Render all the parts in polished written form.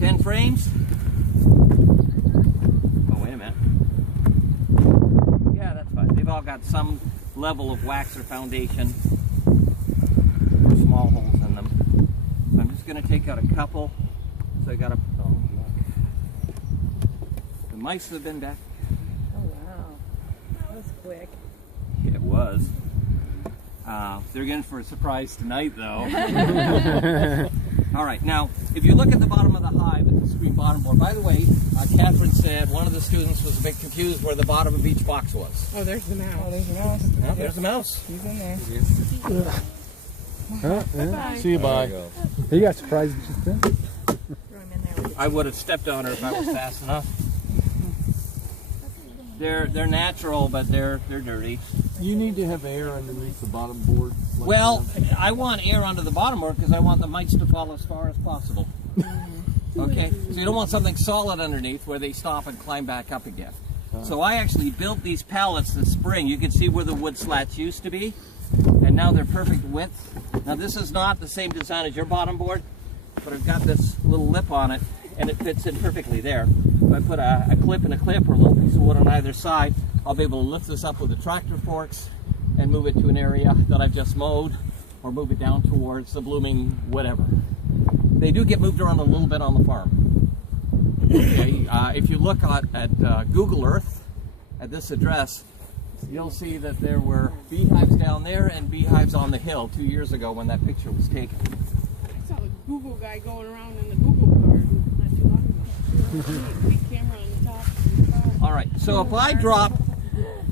10 frames. Oh, wait a minute. Yeah, that's fine. They've all got some level of wax or foundation or small holes in them. So I'm just going to take out a couple. So I got a... Oh, look. The mice have been back. Oh, wow. That was quick. It was. They're in for a surprise tonight, though. All right, now, if you look at the bottom of the hive at the screen bottom board, by the way, Catherine said one of the students was a bit confused where the bottom of each box was. Oh, there's the mouse. Oh, there's the mouse. Yeah, there's the mouse. He's in there. Yeah. See you, bye. You got surprised just then? I would have stepped on her if I was fast enough. They're natural, but they're dirty. You need to have air underneath the bottom board. Like Well, I want air under the bottom board because I want the mites to fall as far as possible. Okay, so you don't want something solid underneath where they stop and climb back up again. So I actually built these pallets this spring. You can see where the wood slats used to be, and now they're perfect width. Now this is not the same design as your bottom board, but I've got this little lip on it, and it fits in perfectly there. If I put a clip and a clip or a little piece of wood on either side, I'll be able to lift this up with the tractor forks and move it to an area that I've just mowed, or move it down towards the blooming whatever. They do get moved around a little bit on the farm. Okay, if you look at Google Earth at this address, you'll see that there were beehives down there and beehives on the hill 2 years ago when that picture was taken. I saw the Google guy going around in the Google garden not too long ago. Big camera on the top. All right, so if I drop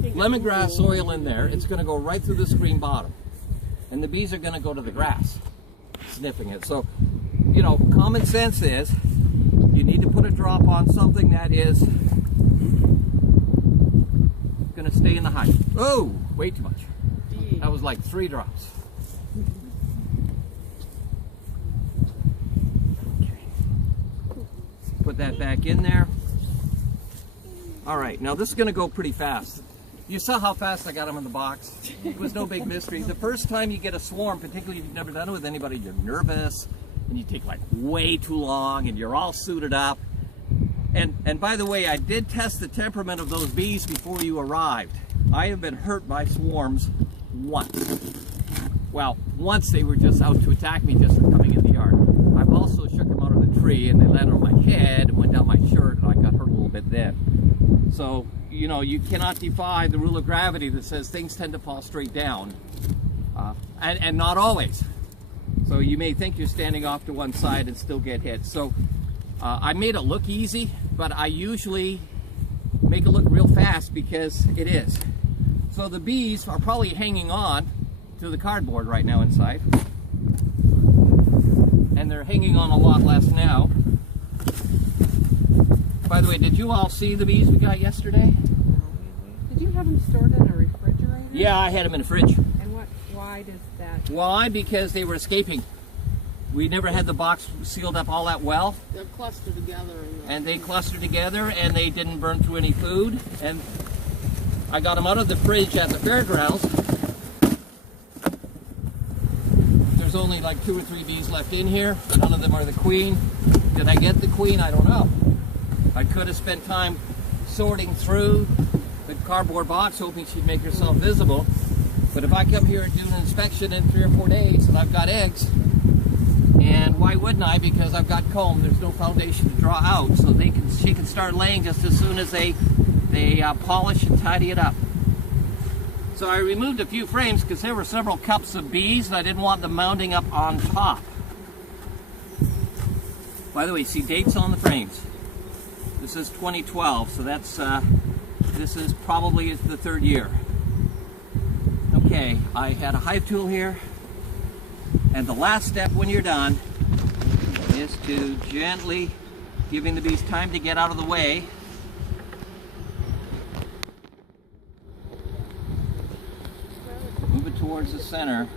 lemongrass oil in there, it's going to go right through the screen bottom. And the bees are going to go to the grass, sniffing it. So, you know, common sense is you need to put a drop on something that is going to stay in the hive. Oh, way too much. That was like 3 drops. Okay. Put that back in there. All right, now this is going to go pretty fast. You saw how fast I got them in the box. It was no big mystery. The first time you get a swarm, particularly if you've never done it with anybody, you're nervous, and you take like way too long, and you're all suited up. And by the way, I did test the temperament of those bees before you arrived. I have been hurt by swarms once. Well, once they were just out to attack me just for coming in the yard. I've also shook them out of the tree, and they landed on my head and went down my shirt, and I got hurt a little bit then. So, you know, you cannot defy the rule of gravity that says things tend to fall straight down, and not always. So you may think you're standing off to one side and still get hit. So I made it look easy, but I usually make it look real fast because it is. So the bees are probably hanging on to the cardboard right now inside, and they're hanging on a lot less now. By the way, did you all see the bees we got yesterday? Did you have them stored in a refrigerator? Yeah, I had them in the fridge. And why does that? Why? Because they were escaping. We never had the box sealed up all that well. They're clustered together. And they clustered together, and they didn't burn through any food. And I got them out of the fridge at the fairgrounds. There's only like 2 or 3 bees left in here. None of them are the queen. Did I get the queen? I don't know. I could have spent time sorting through the cardboard box hoping she'd make herself visible. But if I come here and do an inspection in 3 or 4 days and I've got eggs, and why wouldn't I? Because I've got comb, there's no foundation to draw out, so she can start laying just as soon as they polish and tidy it up. So I removed a few frames because there were several cups of bees and I didn't want them mounding up on top. By the way, see dates on the frames. This is 2012, so that's this is probably the 3rd year. Okay, I had a hive tool here, and the last step when you're done is to gently, giving the bees time to get out of the way, move it towards the center.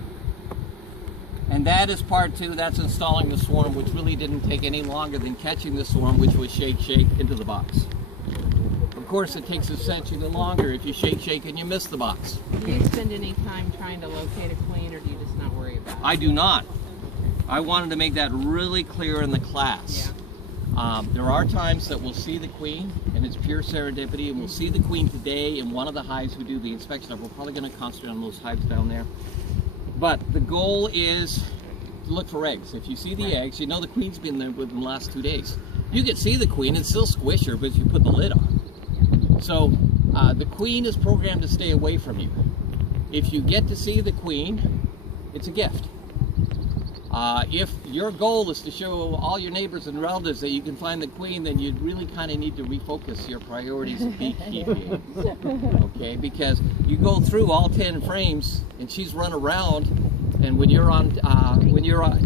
And that is part 2, that's installing the swarm, which really didn't take any longer than catching the swarm, which was shake, shake into the box. Of course, it takes essentially longer if you shake, shake, and you miss the box. Do you spend any time trying to locate a queen, or do you just not worry about it? I do not. I wanted to make that really clear in the class. There are times that we'll see the queen, and it's pure serendipity, and we'll see the queen today in one of the hives we do the inspection of. We're probably going to concentrate on those hives down there. But the goal is to look for eggs. If you see the eggs, you know the queen's been there within the last 2 days. You can see the queen and still squish her, but you put the lid on. So the queen is programmed to stay away from you. If you get to see the queen, it's a gift. If your goal is to show all your neighbors and relatives that you can find the queen, then you really kind of need to refocus your priorities of beekeeping. Okay, because you go through all 10 frames and she's run around, and when you're on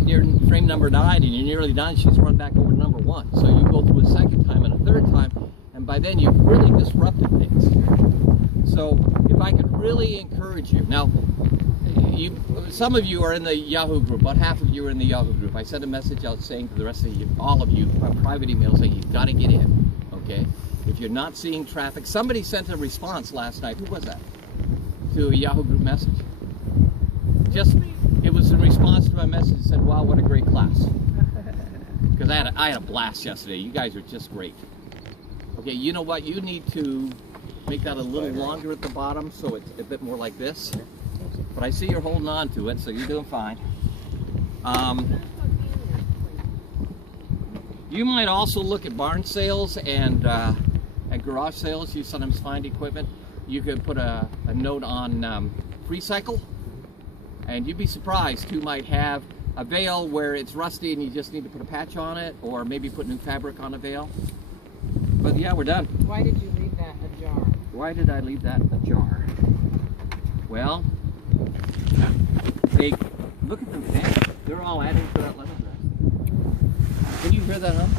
near frame number 9 and you're nearly done, she's run back over number 1. So you go through a second time and a third time, and by then you've really disrupted things. So if I could really encourage you now. Some of you are in the Yahoo group. About half of you are in the Yahoo group. I sent a message out saying to the rest of you, all of you, a private email saying you've got to get in. Okay? If you're not seeing traffic, somebody sent a response last night. Who was that? To a Yahoo group message. It was in response to my message that said, "Wow, what a great class." Because I had a blast yesterday. You guys are just great. Okay, you know what? You need to make that a little longer at the bottom so it's a bit more like this. But I see you're holding on to it, so you're doing fine. You might also look at barn sales and at garage sales. You sometimes find equipment. You could put a note on free cycle, and you'd be surprised who might have a veil where it's rusty and you just need to put a patch on it, or maybe put new fabric on a veil. But yeah, we're done. Why did you leave that ajar? Why did I leave that ajar? Well, look at them fans. They're all adding to that lemongrass. Can you hear that hum?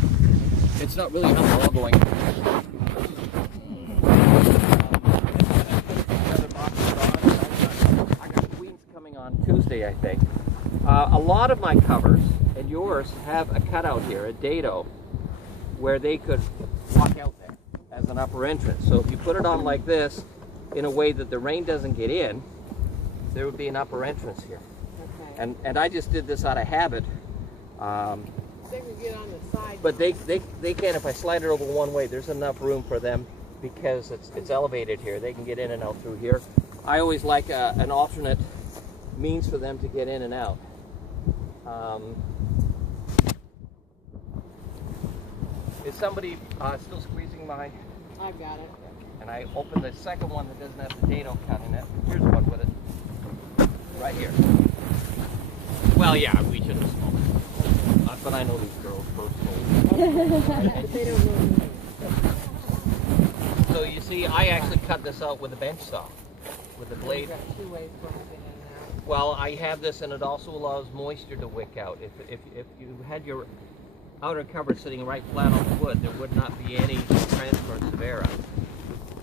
It's not really a hum, they're all going. I got queens coming on Tuesday, I think. A lot of my covers, and yours, have a cutout here, a dado, where they could walk out there as an upper entrance. So if you put it on like this, in a way that the rain doesn't get in, there would be an upper entrance here. Okay. And I just did this out of habit. They can get on the side. But they can, if I slide it over one way, there's enough room for them because it's elevated here. They can get in and out through here. I always like an alternate means for them to get in and out. Is somebody still squeezing my... I've got it. And I opened the second one that doesn't have the dado cut in it. Here's one with it. Right here. Well, yeah, we should have smoked. But I know these girls personally. They don't know me. So you see, I actually cut this out with a bench saw, with the blade. You've got 2 ways for it in and out. Well, I have this, and it also allows moisture to wick out. If you had your outer cover sitting right flat on the wood, there would not be any transference of air out.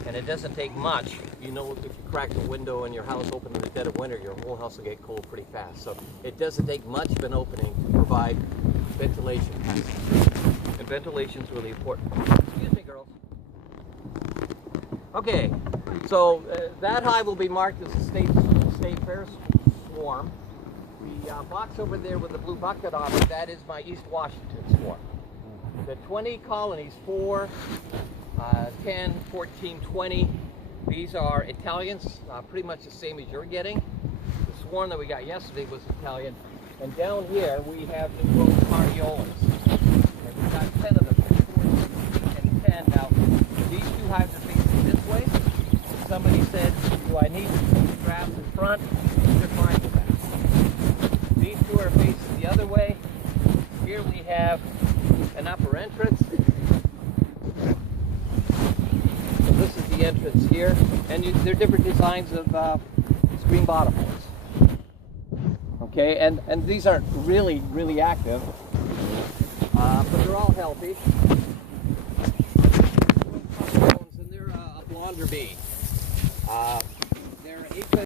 And it doesn't take much. You know, if you crack the window in your house open in the dead of winter, your whole house will get cold pretty fast. So it doesn't take much of an opening to provide ventilation passage. And ventilation is really important. Excuse me, girls. Okay, so that hive will be marked as a state fair swarm. The box over there with the blue bucket on it, that is my East Washington swarm. The 20 colonies, 4, 10, 14, 20. These are Italians, pretty much the same as you're getting. The swarm that we got yesterday was Italian. And down here we have the Rose Cardiolas. And we've got 10 of them, 14 and 10. Now, these 2 hives are facing this way. If somebody said, do I need to put the drafts in front? They're fine with that. These 2 are facing the other way. Here we have an upper entrance. This is the entrance here, and there are different designs of screen bottom holes. Okay, and these aren't really active, but they're all healthy. And they're a blonder bee. They're 8